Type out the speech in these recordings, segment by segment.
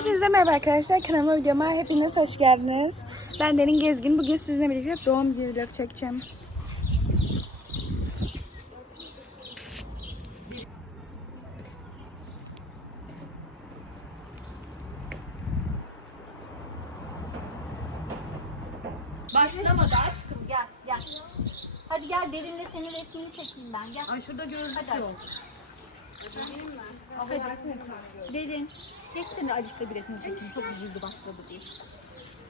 Hepinize merhaba arkadaşlar. Kanalıma videoma hepiniz hoş geldiniz. Ben Derin Gezgin. Bugün sizinle birlikte doğum günü vlog çekeceğim. Başlamadı aşkım gel gel. Hadi gel derinle senin resmini çekeyim ben gel. Ay şurada gözlük Hadi yok. Derin. Geç seni Alice'le bir resmini çekeyim. Çok üzüldü başladı diye.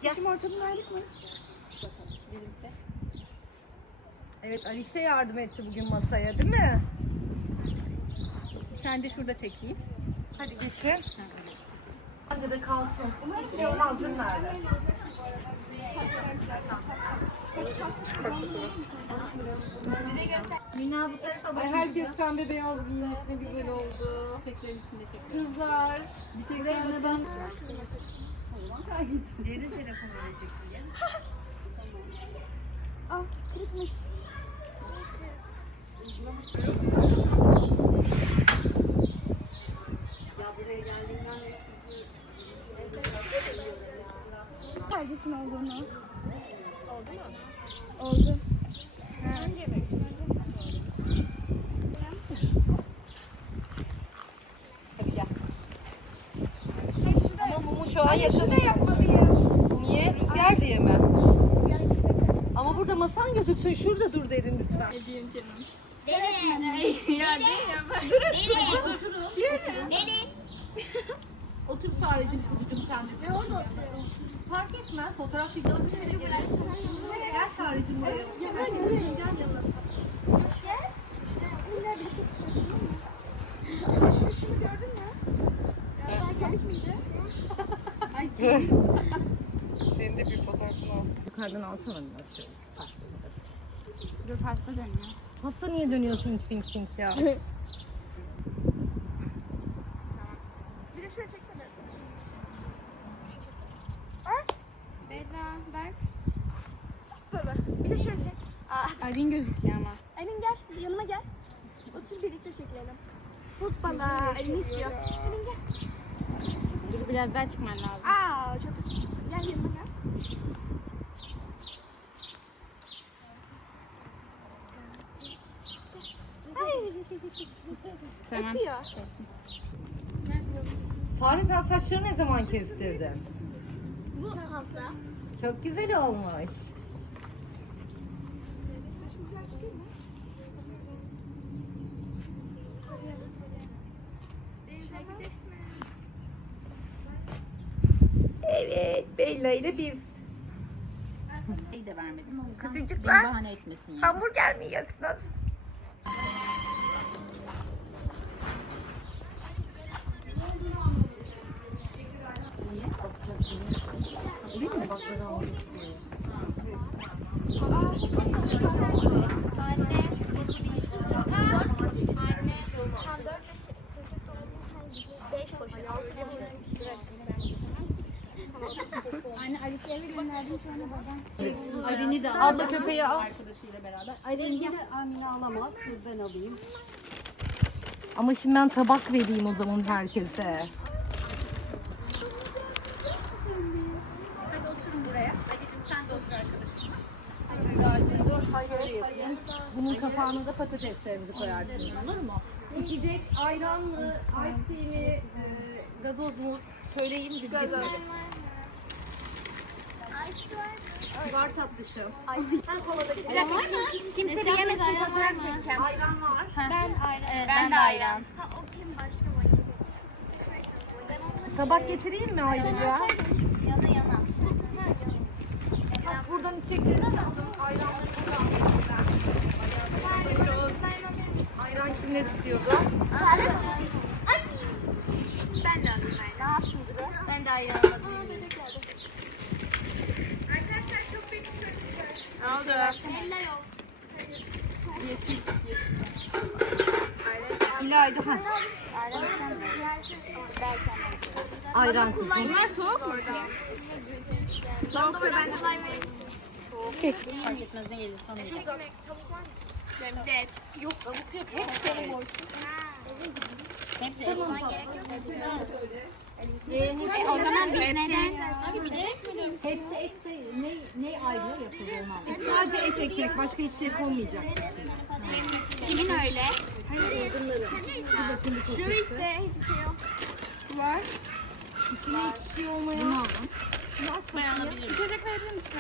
Seçim ortamını verdik mi? Evet Alişe yardım etti bugün masaya değil mi? Sen de şurada çekeyim. Hadi geçin. Bence de kalsın. Hiçbir şey olmaz değil mi? Mina bu tarafa Ay herkes pembe beyaz giymiş ne güzel oldu. Çiçeklerin içinde çekelim. Kızlar bir tek sen ben. Ah kırıkmış. Kardeşin olduğunu. Oldu mu? Oldu. Hadi gel. Ama mumu şu an yakın. Niye? Rüzgar diye mi? Ama burada masan gözüksün. Şurada dur derin lütfen. Otur sadece kuzucum sen de. Ne orada Fark etmez. Fotoğraf videosu çekelim. Gel Sarıcığım buraya. Gel gel gel. Şunu gördün mü? Ya sen komik miydi? Senin de bir fotoğrafını alsın. Yukarıdan alsana biraz şöyle. Dur pasta dönüyor. Hasta niye dönüyorsun fink fink ya? Bir de şöyle çeksene. Berk. Baba bir de şöyle çek. Arin gözüküyor ama. Elin gel yanıma gel. Otur birlikte çekilelim. Hoppala elini istiyor. Elin gel. Dur biraz daha çıkman lazım. Aa çok. Gel yanıma gel. Tamam. Öpüyor. Sare sen saçları ne zaman kestirdin? Bu hafta. Çok güzel olmuş. Evet, Bella ile biz. Şey de vermedim o yüzden Kızıcıklar. beni bahane etmesin yani. Hamburger mi yiyorsunuz? Anne Alice'ye eve gönderdim sonra babam. Arin'i de. Abla köpeği al. Arkadaşıyla beraber. Rengi de Amine alamaz. Dur ben alayım. Ama şimdi ben tabak vereyim o zaman herkese. Hadi oturun buraya. Ali'cim sen de otur arkadaşım. Dur, şöyle yapayım. Bunun kapağına da patateslerimizi koyarsın. Olur mu? İçecek ayran mı, ice tea mi, e, gazoz mu? Söyleyin biz getirelim. Var tatlışım. Bir dakika. Kimse bir yemesin fotoğraf çekeceğim. Ayran var. Ben ayran. ben de ayran. Tabak getireyim mi ayrıca? Yana yana. Bak buradan içecekleri aldım. Ayranları da kimler istiyordu? Ben de alayım ayran. Ne yaptın Duru? Ben de ayran alayım. Ne oldu? Yeşil. İlayda. Ha. Ayran kuzum. Bunlar soğuk mu? Soğuk ve ben de Geç. Fark etmez ne gelir sonra yiyeceğim. Benim de. Yok tavuk yok. Hep senin olsun. Hepsi Tamam o zaman biz neden? Hepsi etse ne, ne ayrı yapılıyor? Sadece et ekmek, başka hiçbir şey konmayacak. Kimin öyle? Şu işte hiçbir şey yok. Var. İçine hiçbir şey olmayan. Bunu aldım. Bayanabilirim. İçecek verebilir misin?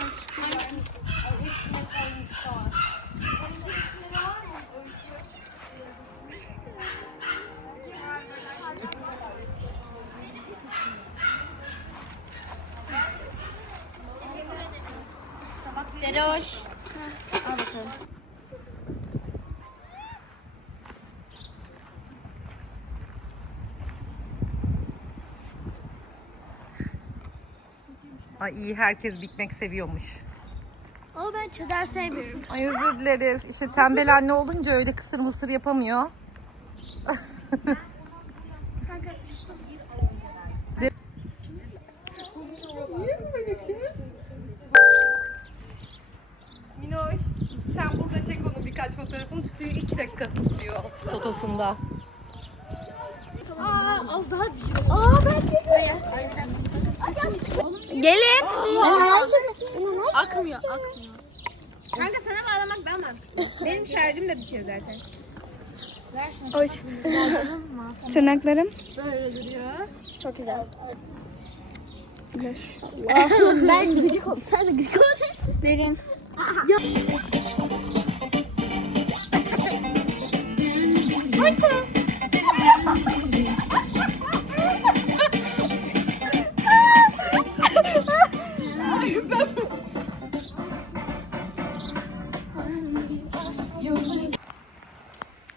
Deroş. Al bakalım. Ay iyi herkes bitmek seviyormuş. Ama ben çedar sevmiyorum. Ay özür dileriz. İşte tembel anne olunca öyle kısır mısır yapamıyor. Minoş, sen burada çek onu birkaç fotoğrafını tutuyor. iki dakikası tutuyor totosunda. Gelin. Akmıyor, akmıyor. Kanka sana bağlamak daha mantıklı. Benim şarjım da bitiyor zaten. Ver şunu. Oy. Tırnaklarım. Böyle duruyor. Çok güzel. ben gıcık oldum. Sen de gıcık olacaksın. Derin.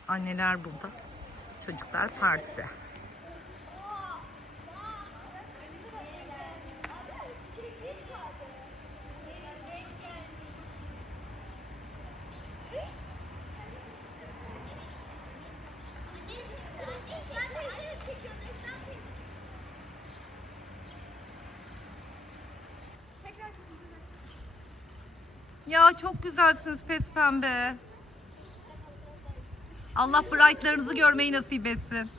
Anneler burada. Çocuklar partide. Ya çok güzelsiniz pes pembe. Allah brightlarınızı görmeyi nasip etsin.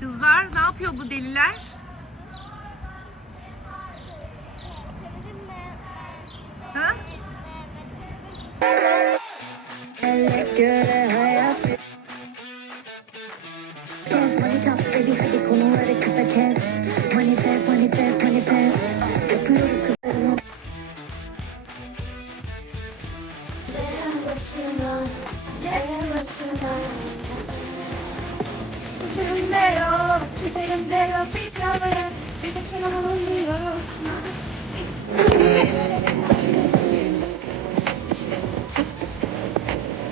Kızlar ne yapıyor bu deliler?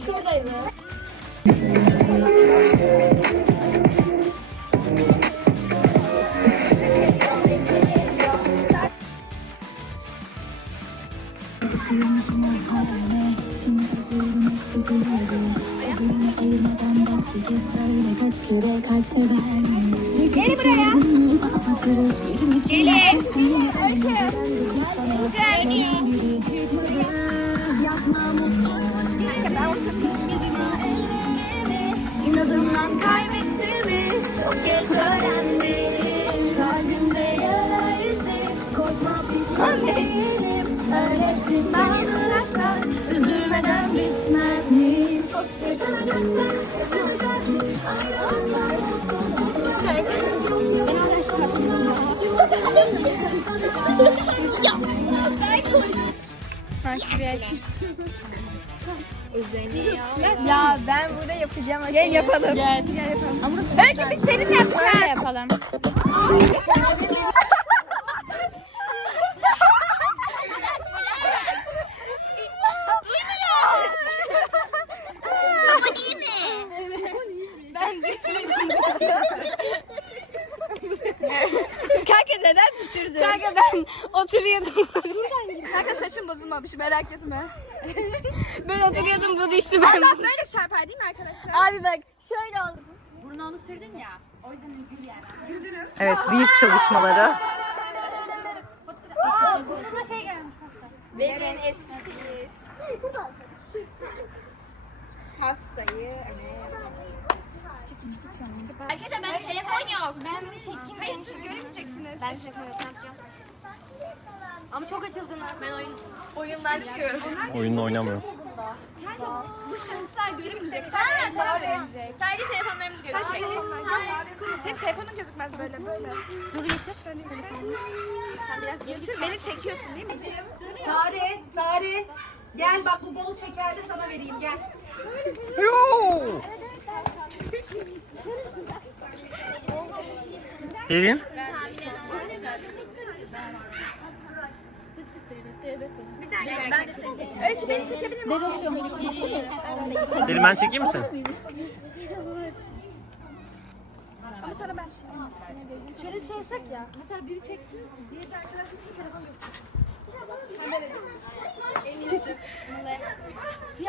severmiş Gel buraya Kapatırız yerimi Gelin geç öğrendim Kalbimde yara izi Korkma pişman değilim Öğrettim bazı aşklar Üzülmeden bitmezmiş Çok geç Ya ben burada yapacağım. Gel yapalım. Gel. Gel yapalım. Belki biz seninle yapacağız. yapalım. Neden düşürdün? Kanka ben oturuyordum. Kanka saçım bozulmamış merak etme. ben oturuyordum bu düştü ben. Allah böyle çarpar değil mi arkadaşlar? Abi bak şöyle oldu. Burnunu sürdün ya. O yüzden üzgün yani. Evet, büyük çalışmaları. Burnuna şey gelmiş pasta. Benim eskisi. Pastayı. Arkadaşlar ben telefon yok. Ben bunu çekeyim. Hayır siz göremeyeceksiniz. Ben çekmiyorum. Ne yapacağım? Ama çok açıldınız. Ben oyun oyundan çıkıyorum. Oyunla oynamıyor. Kanka bu şanslar göremeyecek. Sadece para verecek. Sadece telefonlarımız görecek. Senin telefonun gözükmez böyle böyle. Dur getir. Şöyle. Sen biraz geri git. Beni çekiyorsun değil mi? Sare, Sare. Gel bak bu bol şekerli sana vereyim gel. Derin. Derin ben çekeyim misin? Ama sonra ben. Şöyle bir şey yapsak ya. Mesela biri çeksin. Diğer arkadaşlar için telefon yok.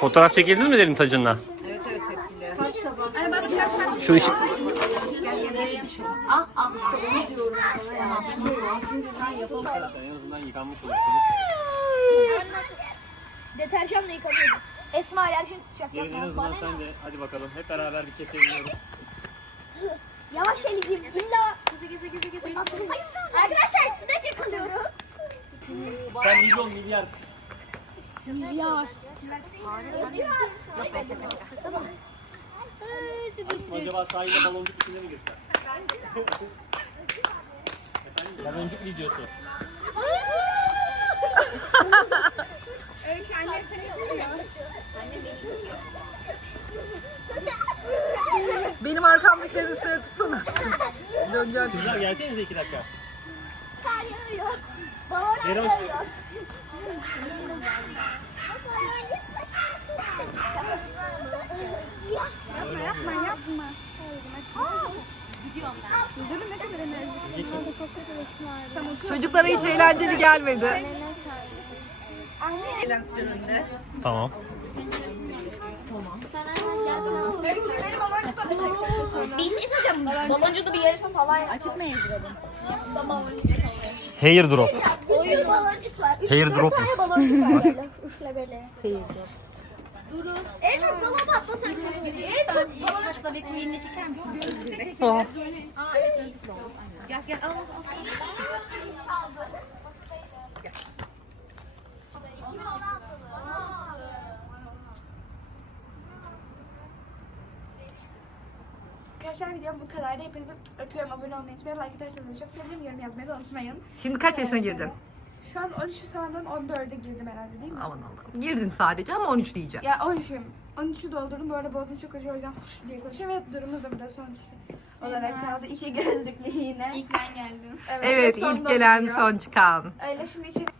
Fotoğraf çekildiniz mi Derin tacınla? Evet evet hepsiyle. Şu. En azından yıkanmış olursunuz. Deterjanla yıkanıyoruz. Esma alerjini tutacak. Derin en azından sen de hadi bakalım hep beraber bir keselim. Yavaş Eligim. İlla. Arkadaşlar sinek yakalıyoruz. Sen milyon milyar. Acaba sahilde baloncuk içinde mi girsen? Baloncuk videosu. Öykü anne seni istiyor. Benim arkamdakilerin üstüne tutsana. Dön dön. Kızlar gelsenize iki dakika. Kar yağıyor. Derin yağıyor. Yapma yapma yapma. Çocuklara hiç eğlenceli gelmedi. önünde. Tamam. Bir şey söyleyeceğim. Baloncuda bir yarışma falan açık mı yazıyordun? Hair drop. Oyun baloncuklar. Üç Hair dört drop tane is. baloncuk var böyle. Üfle böyle. Durun. En çok balon patlatan bizi. En çok balon çeker misin? Gel gel al. Arkadaşlar videom bu kadardı. Hepinizi öpüyorum. Abone olmayı unutmayın. Like ederseniz çok sevinirim. Yorum yazmayı da unutmayın. Şimdi kaç yaşına girdin? Şu an 13 tamamdan 14'e girdim herhalde değil mi? Aman Allah'ım. Girdin sadece ama 13 diyeceğim. Ya 13'üm. 13'ü doldurdum. Bu arada boğazım çok acıyor. O yüzden huş diye konuşuyorum. Ve durumumuz da burada son işte. Olarak kaldı. İki gözlüklü yine. İlk ben geldim. Evet ve son ilk gelen dolduruyor. son çıkan. Öyle şimdi içeri.